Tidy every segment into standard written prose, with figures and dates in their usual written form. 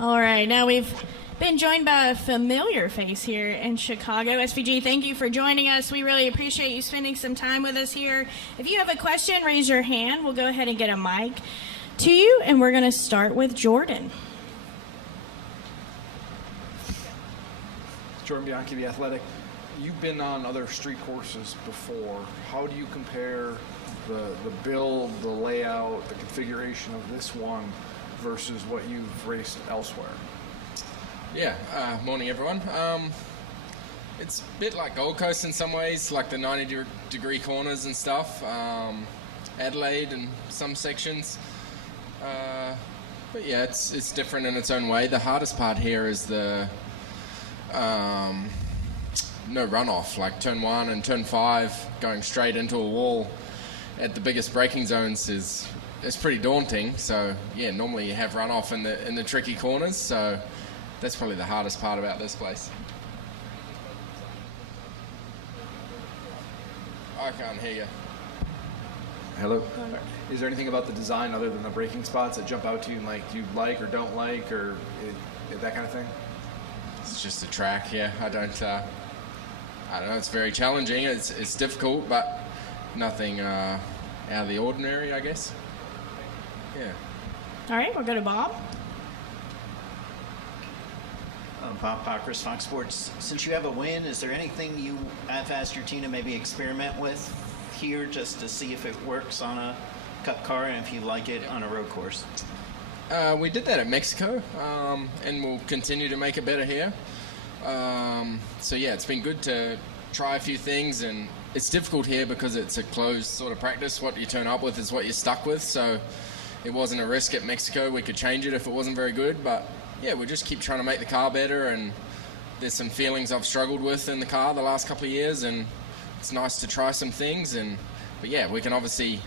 All right, now we've been joined by a familiar face here in Chicago. SVG, thank you for joining us. We really appreciate you spending some time with us here. If you have a question, raise your hand. We'll go ahead and get a mic to you, and we're going to start with Jordan. Jordan Bianchi, The Athletic. You've been on other street courses before. How do you compare the build, the layout, the configuration of this one versus what you've raced elsewhere? Yeah, morning everyone. It's a bit like Gold Coast in some ways, like the 90-degree corners and stuff. Adelaide and some sections. But yeah, it's different in its own way. The hardest part here is the no runoff, like turn 1 and turn 5 going straight into a wall at the biggest braking zones is pretty daunting. So yeah, normally you have runoff in the tricky corners, so that's probably the hardest part about this place. I can't hear you. Hello? Is there anything about the design other than the braking spots that jump out to you and like you like or don't like, or that kind of thing? It's just a track, yeah. I don't know, it's very challenging. It's difficult, but nothing out of the ordinary, I guess. Yeah. All right, we'll go to Bob. Bob Pockris, Fox Sports. Since you have a win, is there anything you have asked your team to maybe experiment with here just to see if it works on a cup car and if you like it on a road course? We did that at Mexico, and we'll continue to make it better here. So yeah, it's been good to try a few things, and it's difficult here because it's a closed sort of practice. What you turn up with is what you're stuck with, so it wasn't a risk at Mexico. We could change it if it wasn't very good, but yeah, we just keep trying to make the car better, and there's some feelings I've struggled with in the car the last couple of years, and it's nice to try some things. But yeah, we can obviously,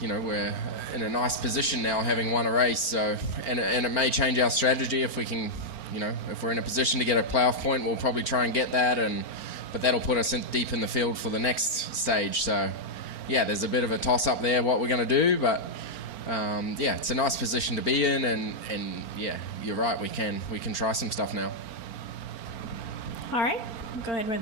we're in a nice position now having won a race, so and it may change our strategy if we can, if we're in a position to get a playoff point, we'll probably try and get that, but that'll put us deep in the field for the next stage. So yeah, there's a bit of a toss up there what we're going to do, but yeah, it's a nice position to be in, and yeah, you're right, we can try some stuff now. All right, go ahead with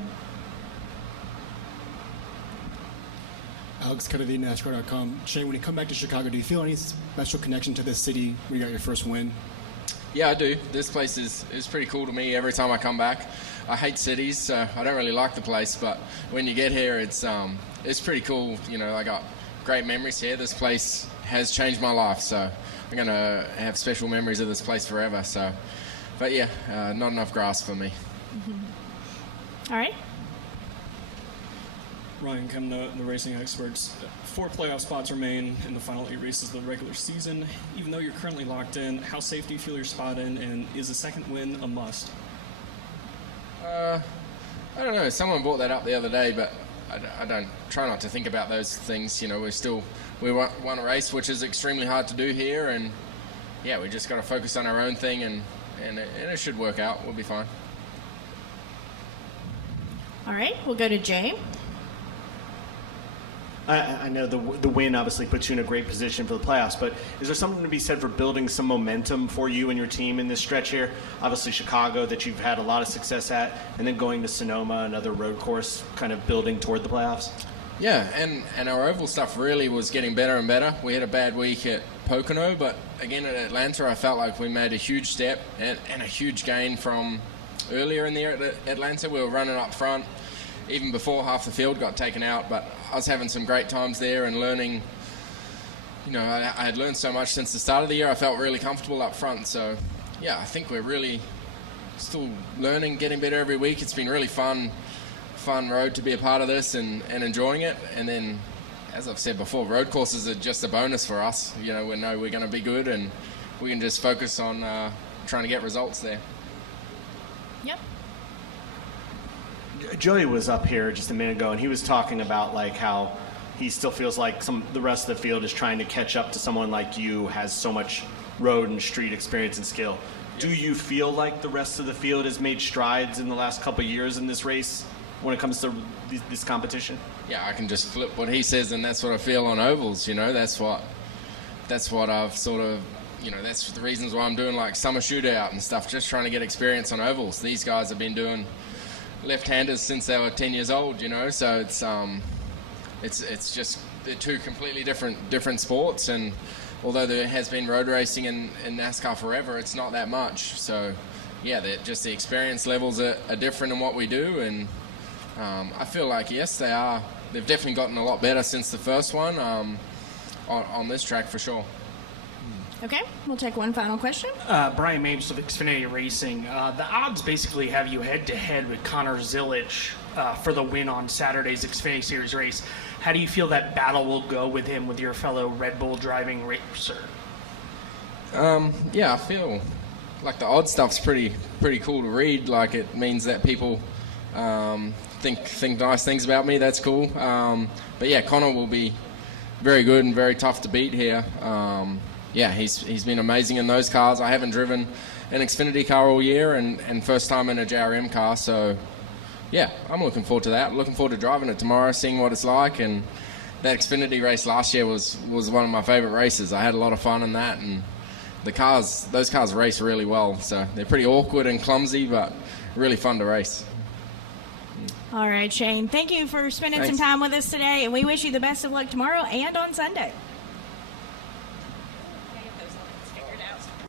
Alex Cuddy, NASCAR.com. Shane, when you come back to Chicago, do you feel any special connection to this city where you got your first win? Yeah, I do. This place is pretty cool to me every time I come back. I hate cities, so I don't really like the place, but when you get here, it's pretty cool. I got great memories here. This place has changed my life, so I'm going to have special memories of this place forever. So, but yeah, not enough grass for me. Mm-hmm. All right. Ryan Kemna, the Racing Experts. 4 playoff spots remain in the final 8 races of the regular season. Even though you're currently locked in, how safe do you feel your spot in, and is a second win a must? I don't know. Someone brought that up the other day, but I don't try not to think about those things. We won a race, which is extremely hard to do here, and yeah, we just got to focus on our own thing, and it should work out. We'll be fine. All right, we'll go to Jay. I know the win obviously puts you in a great position for the playoffs, but is there something to be said for building some momentum for you and your team in this stretch here? Obviously Chicago, that you've had a lot of success at, and then going to Sonoma, another road course, kind of building toward the playoffs? Yeah, and our oval stuff really was getting better and better. We had a bad week at Pocono, but again at Atlanta I felt like we made a huge step and a huge gain from earlier in the year at Atlanta. We were running up front even before half the field got taken out, but I was having some great times there and learning. I had learned so much since the start of the year. I felt really comfortable up front, so yeah, I think we're really still learning, getting better every week. It's been really fun road to be a part of this and enjoying it. And then, as I've said before, road courses are just a bonus for us. We know we're going to be good, and we can just focus on trying to get results there. Yep. Joey was up here just a minute ago, and he was talking about like how he still feels like the rest of the field is trying to catch up to someone like you, has so much road and street experience and skill. Yep. Do you feel like the rest of the field has made strides in the last couple of years in this race when it comes to this competition? Yeah, I can just flip what he says, and that's what I feel on ovals. That's what I've sort of that's the reasons why I'm doing like summer shootout and stuff, just trying to get experience on ovals. These guys have been doing left-handers since they were 10 years old, so it's just they're two completely different sports. And although there has been road racing in NASCAR forever, it's not that much. So yeah, just the experience levels are different in what we do. And I feel like, yes, they are. They've definitely gotten a lot better since the first one on this track for sure. Okay, we'll take one final question. Brian Mapes of Xfinity Racing. The odds basically have you head-to-head with Connor Zilisch for the win on Saturday's Xfinity Series race. How do you feel that battle will go with him, with your fellow Red Bull driving racer? Yeah, I feel like the odd stuff's pretty cool to read. Like, it means that people think nice things about me. That's cool. But yeah, Connor will be very good and very tough to beat here. Yeah, he's been amazing in those cars. I haven't driven an Xfinity car all year, and first time in a JRM car. So yeah, I'm looking forward to that. Looking forward to driving it tomorrow, seeing what it's like. And that Xfinity race last year was one of my favorite races. I had a lot of fun in that, and those cars race really well. So they're pretty awkward and clumsy, but really fun to race. All right, Shane, thank you for spending some time with us today, and we wish you the best of luck tomorrow and on Sunday.